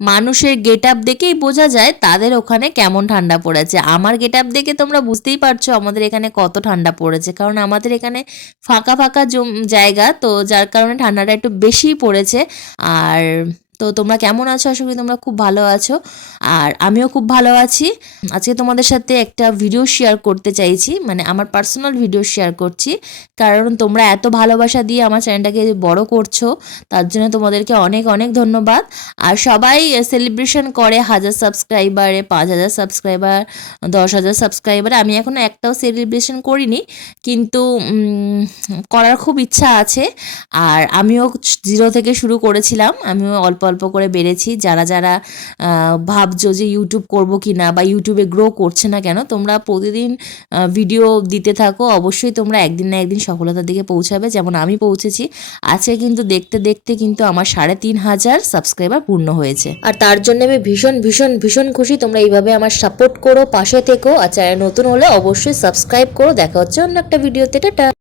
মানুষের get up দেখেই বোঝা যায় তাদের ওখানে কেমন ঠান্ডা পড়েছে। আমার গেট আপ দেখে তোমরা বুঝতেই পারছ আমাদের এখানে কত ঠান্ডা পড়েছে। কারণ আমাদের এখানে ফাঁকা ফাঁকা জায়গা তো যার কারণে ঠান্ডাটা একটু বেশিই পড়েছে। আর তো তোমরা কেমন আছো? আশা করি তোমরা খুব ভালো আছো। আর আমিও খুব ভালো আছি। আজকে তোমাদের সাথে একটা ভিডিও শেয়ার করতে চাইছি। মানে আমার পার্সোনাল ভিডিও শেয়ার করছি। কারণ তোমরা এত ভালোবাসা দিয়ে আমার চ্যানেলটাকে বড় করছ, তার জন্য তোমাদেরকে অনেক অনেক ধন্যবাদ। আর সবাই সেলিব্রেশন করে হাজার সাবস্ক্রাইবারে পাঁচ হাজার সাবস্ক্রাইবার দশ হাজার সাবস্ক্রাইবার আমি এখনও একটাও সেলিব্রেশন করিনি। কিন্তু করার খুব ইচ্ছা আছে। আর আমিও জিরো থেকে শুরু করেছিলাম। আমিও অল্প অল্প করে বেড়েছি। যারা যারা ভাবছ যে ইউটিউব করব কি না বা ইউটিউবে গ্রো করছে না কেন, তোমরা প্রতিদিন ভিডিও দিতে থাকো। অবশ্যই তোমরা একদিন না একদিন সফলতার দিকে পৌঁছাবে। যেমন আমি পৌঁছেছি, আজকে কিন্তু দেখতে দেখতে কিন্তু আমার সাড়ে তিন হাজার সাবস্ক্রাইবার পূর্ণ হয়েছে। আর তার জন্য আমি ভীষণ ভীষণ ভীষণ খুশি। তোমরা এইভাবে আমার সাপোর্ট করো, পাশে থেকো। আর চ্যানেল নতুন হলে অবশ্যই সাবস্ক্রাইব করো। দেখা হচ্ছে অন্য একটা ভিডিওতে টাটা!